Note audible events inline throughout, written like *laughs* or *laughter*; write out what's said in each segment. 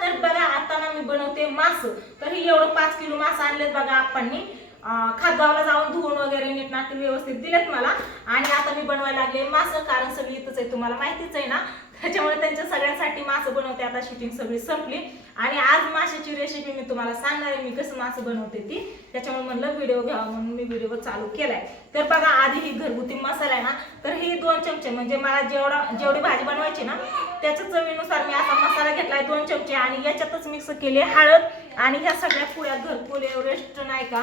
तर बघा आता ना मी बनवते मास. तर हे एवढं पाच किलो मास आणलेत बघा आप्पांनी अं, खातगावला जाऊन धुवून वगैरे नीट नाटक व्यवस्थित दिलेत मला. आणि आता मी बनवायला लागले मास कारण सगळी इथंच आहे तुम्हाला माहितीच आहे ना. त्याच्यामुळे त्यांच्या सगळ्यांसाठी मासं बनवते. आता शूटिंग सगळी संपली. आणि आज माशाची रेसिपी मी तुम्हाला सांगणार आहे. मी कसं मासं बनवते ती. त्याच्यामुळे म्हणलं व्हिडिओ घ्यावा म्हणून मी व्हिडिओ चालू केलाय. तर बघा आधी ही घरगुती मसाला आहे ना तर ही दोन चमचे म्हणजे मला जेवढा जेवढी भाजी बनवायची ना त्याच्या चवीनुसार मी असा मसाला घेतलाय दोन चमचे. आणि याच्यातच मिक्स केले हळद. आणि ह्या सगळ्या पुड्या घरकुल एव्हरेस्ट नाही का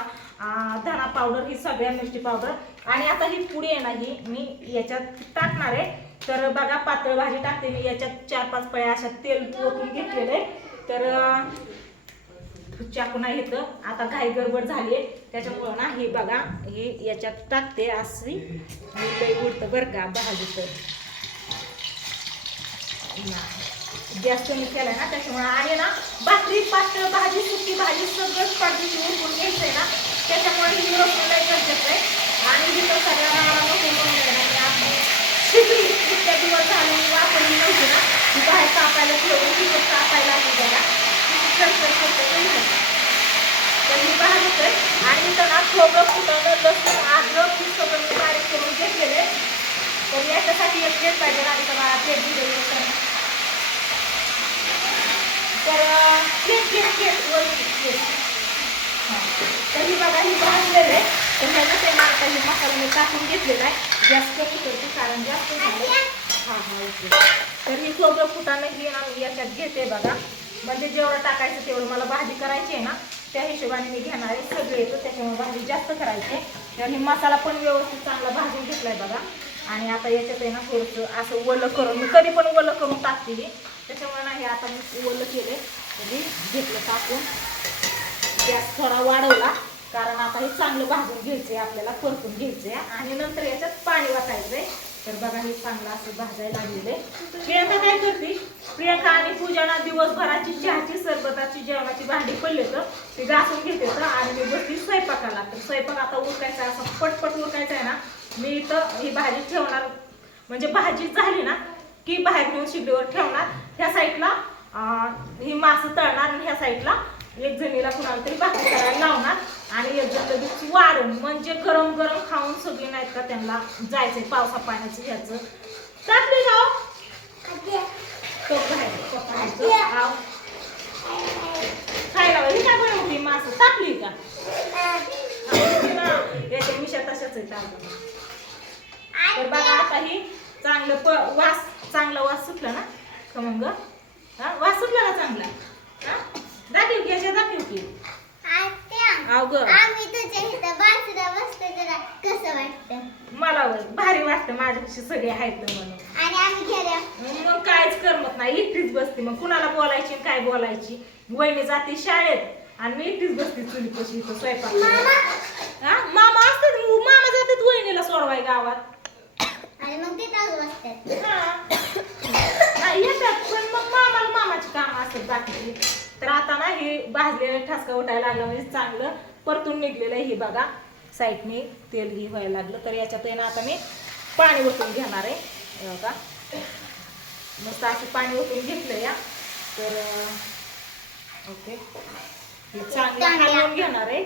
धना पावडर ही सगळ्या मिरची पावडर आणि आता ही पुडी आहे ना ही मी याच्यात टाकणार आहे. तर बघा पातळ भाजी टाकते मी. याच्यात चार पाच पळ्या अशा तेल ओतून घेतलेले. तर चाकू नाही येतं आता घाई गडबड झाली आहे. त्याच्यामुळं ना हे बघा हे याच्यात टाकते अशी. मी लई उडतं बरं का भाजीचं. गॅस कमी केलाय ना त्याच्यामुळे आणि ना भाकरी पातळ भाजी सुकी भाजी सगळंच पाठीशी उरकून आहे ना. त्याच्यामुळे ही रोटी नाही गरजेचं आहे. आणि ही तर सगळ्यांना शिकली. इतक्या दिवस झाले मी वापरली नव्हती ना मी बाहेर कापायला ठेवून तिथं कापायला आली बघा. किती चरचर तर मी बाहेर होते. आणि त्यांना खोबरं फुटवलं लसूण आलं हे सगळं मी बारीक करून घेतलेले तर याच्यासाठी एक प्लेट पाहिजे आणि तर मला प्लेट दिलेली तर तर प्लेट प्लेट प्लेट वरती प्लेट तर ही बघा ही भाजलेलं आहे. तर ह्याच्यात आहे ना आता हे मसाला मी टाकून घेतलेला आहे जास्त कमी करते कारण जास्त झालं हां हां ओके तर ही खोबरं फुटाणं ही ना मी याच्यात घेते बघा म्हणजे जेवढं टाकायचं तेवढं मला भाजी करायची आहे ना त्या हिशोबाने मी घेणार आहे सगळे येतो त्याच्यामुळे भाजी जास्त करायची आहे. तर ही मसाला पण व्यवस्थित चांगला भाजून आहे बघा आणि आता याच्यात आहे ना थोडंसं असं ओलं करून मी कधी पण ओलं करून टाकते ही. त्याच्यामुळे नाही आता मी ओलं केले तरी घेतलं टाकून गॅस थोडा वाढवला कारण आता हे चांगलं भाजून घ्यायचंय आपल्याला परतून घ्यायचंय आणि नंतर याच्यात पाणी वाटायचंय. तर बघा हे चांगलं असं भाजायला लागलेलं आहे. प्रियंका काय करते? प्रियंका आणि पूजाना दिवसभराची चहाची सरबताची जेवणाची भांडी पडले तर ते घासून घेते तर आणि मी बसली स्वयंपाकाला. तर स्वयंपाक आता उरकायचा आहे, असं पटपट उरकायचा आहे ना. मी इथं ही भाजी ठेवणार. म्हणजे भाजी झाली ना की बाहेर नेऊन शिगडीवर ठेवणार. ह्या साईडला ही मासं तळणार आणि ह्या साईडला एक जणीला कुणाला तरी भाकरी करायला लावणार. आणि जण लगेच वाढून म्हणजे गरम गरम खाऊन सगळी नाहीत का त्यांना जायचंय पावसा पाण्याचं घ्यायचं टाकली जाऊ. खायला ही काय बनवली मासं टाकली का? याच्या मिशा तशाच अजून. तर बघा आता ही चांगलं प वास चांगला वास सुटला ना? खमंग. हा वास सुटला ना चांगला? हा? दाखव की याच्या दाखव की. अव ग आम्ही तुझ्या इथं बाजूला बसतो जरा कसं वाटतं? मला भारी वाटतं माझ्यापाशी सगळे आहेत म्हणून. मग काहीच करमत नाही एकटीच बसते. मग कुणाला बोलायची काय बोलायची? वहिनी जाते शाळेत आणि मी एकटीच बसते चुलीपाशी इथं स्वयंपाक. हा? मामा असतात? मामा जातात वहिनीला सोडवाय गावात. हा. येतात पण मग मामाला मामाची कामं असतात बाकीची. तर आता ना हे भाजलेलं ठसका उठायला लागला म्हणजे चांगलं परतून निघलेलं हे बघा. साईडने तेल ही व्हायला लागलं तर याच्यात ना आता मी पाणी ओतून घेणार आहे. बघा. मस्त असं पाणी ओतून घेतलं या तर ओके. हे चांगलं घेणार आहे.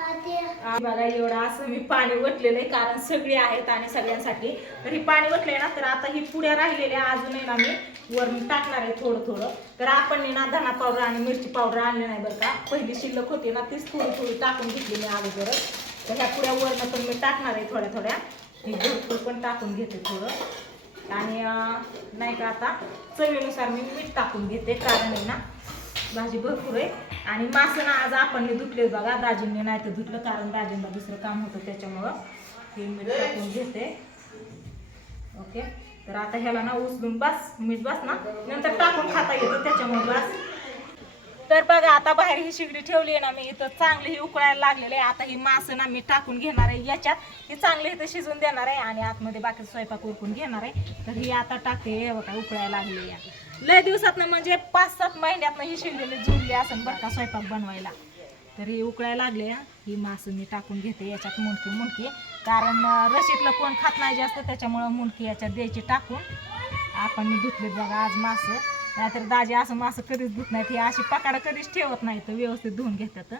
बघा एवढं असं मी पाणी वतलेलं आहे कारण सगळी आहेत आणि सगळ्यांसाठी. तर ही पाणी वतलंय ना तर आता ही पुड्या राहिलेल्या अजूनही ना मी वरून टाकणार आहे थोडं थोडं तर आपण ना धना पावडर आणि मिरची पावडर आणली नाही बरं का. पहिली शिल्लक होती ना तीच थोडी थोडी टाकून घेतली मी अगोदरच. तर ह्या पुड्या वरनं पण मी टाकणार आहे थोड्या थोड्या ही भरपूर पण टाकून घेते थोडं. आणि नाही का आता चवीनुसार मी मीठ टाकून घेते कारण आहे ना भाजी भरपूर आहे. आणि मासं ना आज आपण धुतले बघा. दाजींनी नाही तर धुतलं कारण दाजींना दुसरं काम होतं त्याच्यामुळं. हे मीठ टाकून घेते. ओके. तर आता ह्याला ना उचलून बस मीठ बस ना. नंतर टाकून खाता येतं त्याच्यामुळे बस. तर बघा आता बाहेर ही शिगडी ठेवली आहे ना मी इथं चांगली ही उकळायला लागलेली आहे. आता ही मासं ना मी टाकून घेणार आहे याच्यात. ही चांगली इथं शिजून देणार आहे आणि आतमध्ये बाकी स्वयंपाक उरकून घेणार आहे. तर ही आता टाकते बघा उकळायला लागलेली आहे. लय दिवसात म्हणजे पाच सात महिन्यात ही शिगलेली जुळली असं बरं का स्वयंपाक बनवायला. तर ही उकळायला लागले ही मासं मी टाकून घेते याच्यात मुंडकी मुंडकी कारण रशीतलं कोण खात नाही जास्त त्याच्यामुळं मुंडकी याच्यात द्यायची टाकून. आपण मी धुतले बघा आज मासं. नाहीतर दाजी असं मासं कधीच धुत नाहीत. हे अशी पकाड कधीच ठेवत नाही तर व्यवस्थित धुवून घेतात.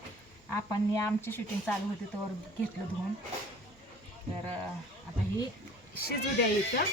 आपण आमची शूटिंग चालू होती तर घेतलं धुवून. तर आता ही शिजू द्या इथं.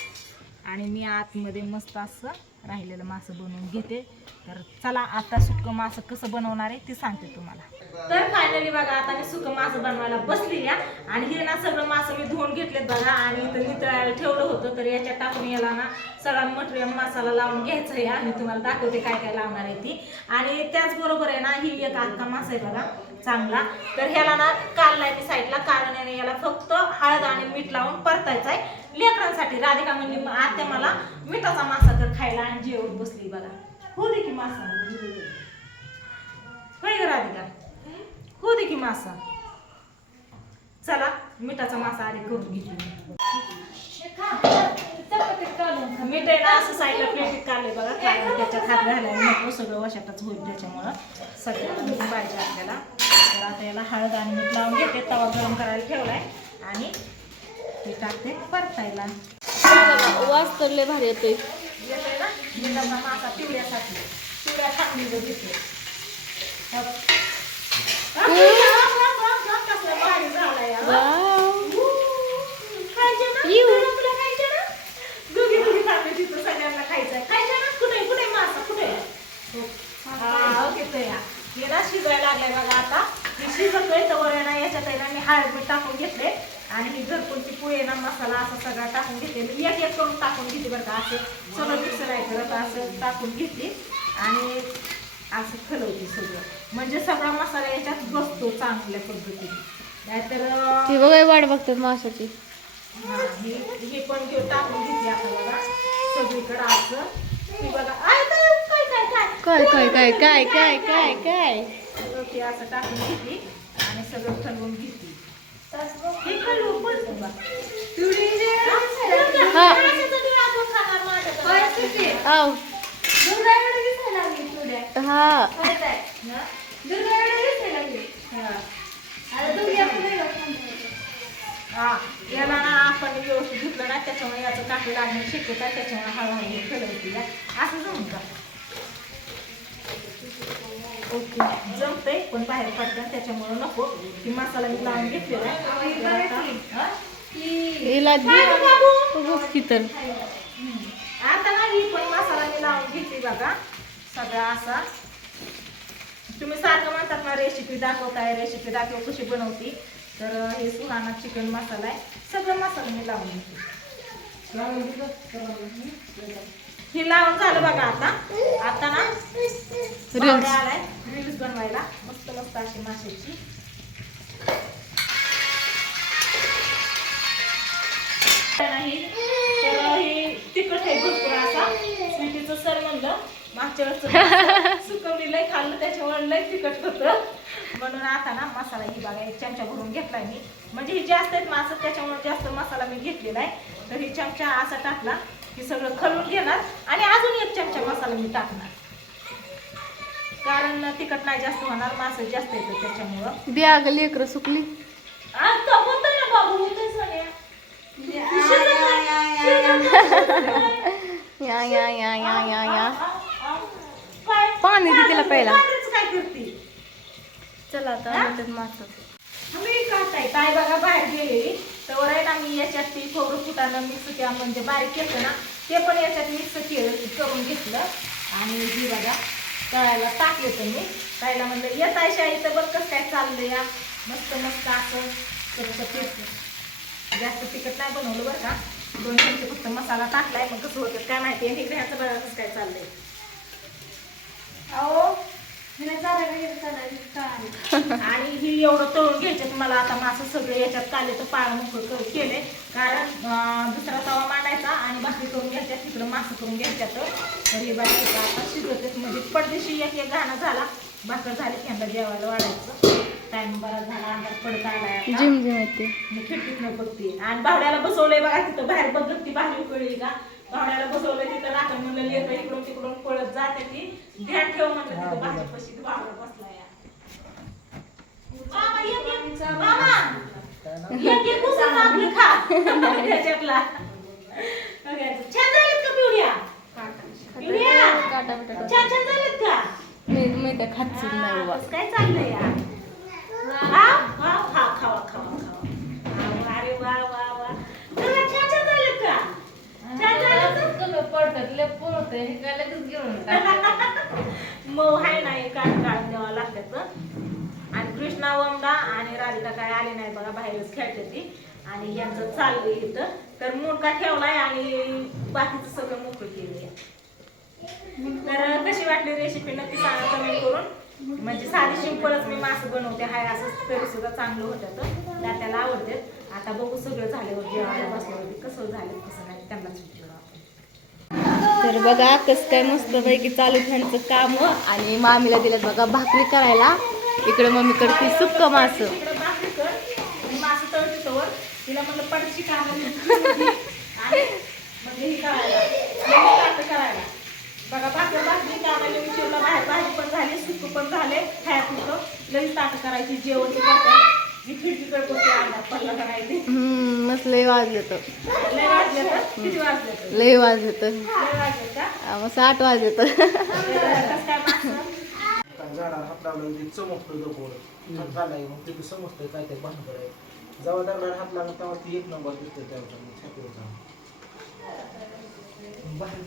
आणि मी आतमध्ये मस्त असं राहिलेलं मासं बनवून घेते. तर चला आता सुटकं मासं कसं बनवणार आहे ते सांगते तुम्हाला. तर फायनली बघा आता मी सुकं मासं बनवायला बसली या. आणि हे ना सगळं मासं मी धुवून घेतलेत बघा. आणि इथं नितळायला ठेवलं होतं तर याच्यात टाकून याला ना सगळा मटेरियल मसाला लावून घ्यायचं आहे आणि तुम्हाला दाखवते काय काय लावणार आहे ती. आणि त्याचबरोबर आहे ना ही एक अख्खा मासा आहे बघा चांगला. तर ह्याला ना काललाय मी साईडला कारण आहे याला फक्त हळद आणि मीठ लावून परतायचं आहे. लेकरांसाठी राधिका म्हणजे आत्या मला मिठाचा मासा तर खायला आणि जेवण बसली बघा. हो दे की मासा. होय ग राधिका. हो दे की मासा. चला मिठाचा मासा आधी करून घेते. मीठ आहे ना असं साईडला प्लेटीत काढले बघा कारण त्याच्यात हात घालायला नको सगळं वशातच होईल त्याच्यामुळं. सगळ्याला मीठ पाहिजे आपल्याला. तर आता याला हळद आणि मीठ लावून घेते तवा गरम करायला ठेवलाय. आणि ते टाकते परतायला वास तर लय भारी मिठाचा मासा पिवळ्यासाठी. पिवळ्या थांबलीचं घेते. शिजायला लागलाय बघा आता मी शिजतोय तर आहे ना याच्यात आहे ना मी हळद मीठ टाकून घेतले आणि ही घरकुलची पोहे ना मसाला असा सगळा टाकून घेते मी एक एक करून टाकून घेते बरं का असं सगळं मिक्सर आहे करत असं टाकून घेते आणि असं खलवते सगळं. म्हणजे सगळा मसाला याच्यात बसतो चांगल्या पद्धतीने. नाहीतर अं, ती बघा वाट बघतात माशाची. हा, हे हे पण घेऊन टाकून घेतली आता बघा. सगळीकडे असं. ती बघा. आय, काय काय काय काय? काय काय काय काय काय काय असं टाकून घेतली आणि सगळं ठरवून घेतली. हे. हा. माशाचं ते आपण खाणार माझ्याकडे. आव हा याला ना आपण व्यवस्थित घेतलं ना त्याच्यामुळे याचं काठी लागणे आहे त्याच्यामुळे हळूहळू खलवती या असं जमून का ओके. जमतंय पण बाहेर पडतं त्याच्यामुळे नको. की मसाला मी लावून घेतलेला हा? हिला दे? बघ की तर आता ना ही पण मसाला मी लावून घेतली बघा. सगळा असा. तुम्ही सारखं म्हणतात ना रेसिपी दाखवताय रेसिपी दाखव कशी बनवती. तर हे सुहाना चिकन मसाला आहे. सगळं मसाला मी लावून घेते. हे लावून झालं बघा आता. आता ना आलाय रील्स बनवायला. मस्त मस्त अशी माशाची. नाही तर हे तिखट आहे भरपूर असा. स्वीटीचं सर म्हणलं. मागच्या वेळेस *laughs* सुकवली लय खाल्लं त्याच्यामुळे लय तिखट होतं. म्हणून आता ना मसाला ही बघा एक चमचा भरून घेतलाय मी. म्हणजे ही जास्त आहेत मासं त्याच्यामुळे जास्त मसाला मी घेतलेला आहे तर ही चमचा असा टाकला की सगळं खलून घेणार आणि अजून एक चमचा मसाला मी टाकणार. कारण तिखट नाही जास्त होणार मासं जास्त येतं त्याच्यामुळं. अगं लेकरं सुकली. आता होतंय ना बाबू होतंय सोन्या. शिजत नाही, शिजत नाही. या या या या या या काय? पाण्याचं काय करते? चला आता? आणतात मासं मी काढताय काय बघा बाहेर गेलेली. तर आहे ना मी याच्यात ती खोबरं फुटानं मिक्स केलं म्हणजे बारीक केलं ना ते पण याच्यात मिक्स केलं करून घेतलं. आणि ही बघा तळायला टाकले तर मी ताईला म्हणलं येत आहे शाही तर बघ कसं काय चाललंय या. मस्त मस्त असं जास्त तिखट नाही बनवलं बरं का. दोन चमचे फक्त मसाला टाकलाय. मग कसं होतं काय माहिती? इकडे ह्याचं बघा कसं काय चाललंय. अहो *laughs* आणि ही एवढं तळून घ्यायच्यात मला आता मासं सगळे याच्यात काले तर पाळ मोकळं कर- केले. कारण दुसरा तवा मांडायचा आणि भाकरी करून घ्यायच्यात तिकडं मासं करून घ्यायच्यात. तर हे बघायचं आता शिजवतेच म्हणजे पडदेशी एक एक गाणं झाला. भाकर झाली की यांना जेवायला वाढायचं. टाइम बरा झाला अंधार पडत येते मी खिडकीतनं बघते आणि भावड्याला बसवलंय बघा तिथं बाहेर बघत ती बाहेर उकळली का? भावड्याला बसवलंय तिथं. म्हणलं लेकरं इकडून तिकडून पळत जाते ती. ध्यान ठेव म्हणलं तिथं बाहेर पशी भावडा बसलाय. मामा, एक- एक- मामा, एक- एक उसळ आपलं खा. *laughs* त्याच्यातला. छान झालीत का पिवड्या छान छान झालेत का? मी नाही काय चाललंय या बाहेरच आणि यांचं चालू इथं. तर मुंडका ठेवलाय आणि बाकीचं सगळं मोकळं केलंय. तर कशी वाटली रेसिपी नक्की सांगा कमेंट करून. म्हणजे साधी सिंपलच मी मासं बनवते. हाय असं तरी सुद्धा चांगलं होतं तर. त्याला आवडते. आता बघू सगळं झाल्यावर जेवायला बसल्यावरती कसं झालं कसं नाही त्यांनाच विचारू तर बघा कसं काय मस्त पैकी चालू त्यांचं काम. आणि मामीला दिलं बघा भाकरी करायला. इकडे मम्मी करते सुक्क मास तिकडं भाकरी कर आणि मासं तळते तोवर तिला म्हणलं पडशी कामं आणि म्हणजे ही करायला बघा भाकर भाकरी कामाला विचारलं बाहेर भाजी पण झाली सुक पण झाले खाया पुरतं लगेच ताटं करायची जेवण ते करतात. मी खिडकीकडे बसते अंडा पडला करायची हम्म मस्त लय वाजले तर लय वाजले तर किती वाजले तर लय वाजले तर लय वाजले का? मग आठ वाजले तर तर कसं काय मासं झाडाला हात लावला की चमकतो हात झालाय मग तिथे समजतंय काय ते भानगड आहे. जेव्हा दगडाला हात लागला तेव्हा ती एक नंबर दिसते त्यावर. छातीवर बाहेर